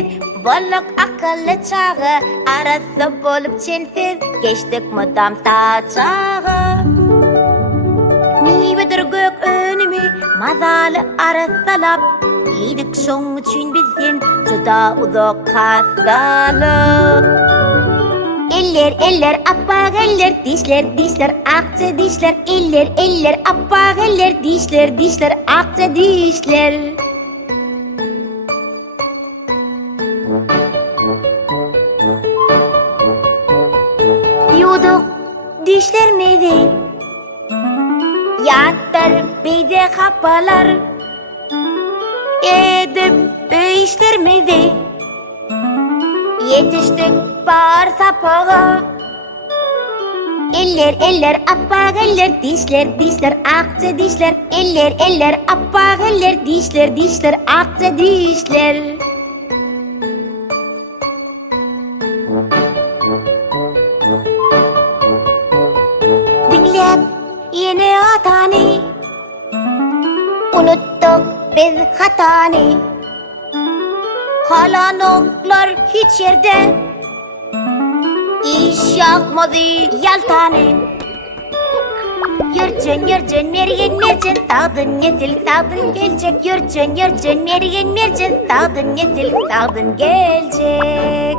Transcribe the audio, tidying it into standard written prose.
sensiz. Bolluk akıllı çağı, arası bolup çensiz. Geçtik mudam ta çağı. Nivedir gök önümü, mazalı arısalap. Yedik şoň üçün bizden juda uzak hastalık. Eller appak eller, dişler akça dişler. Eller appak eller, dişler akça dişler. Yuduk dişlerimizi, yattır bize kapılar. Edip işlerimizi, yetiştik bar sapağa. Eller appak eller, dişler akça dişler. Eller appak eller, dişler akça dişler. Dinlep yeni hatani, unuttuk biz hatani. Kalanoklar hiç yerde, iş yapmadı yaltani. Yürçün mergen sağdın yesil sağdın gelecek. Yürçün mergen sağdın yesil sağdın gelecek.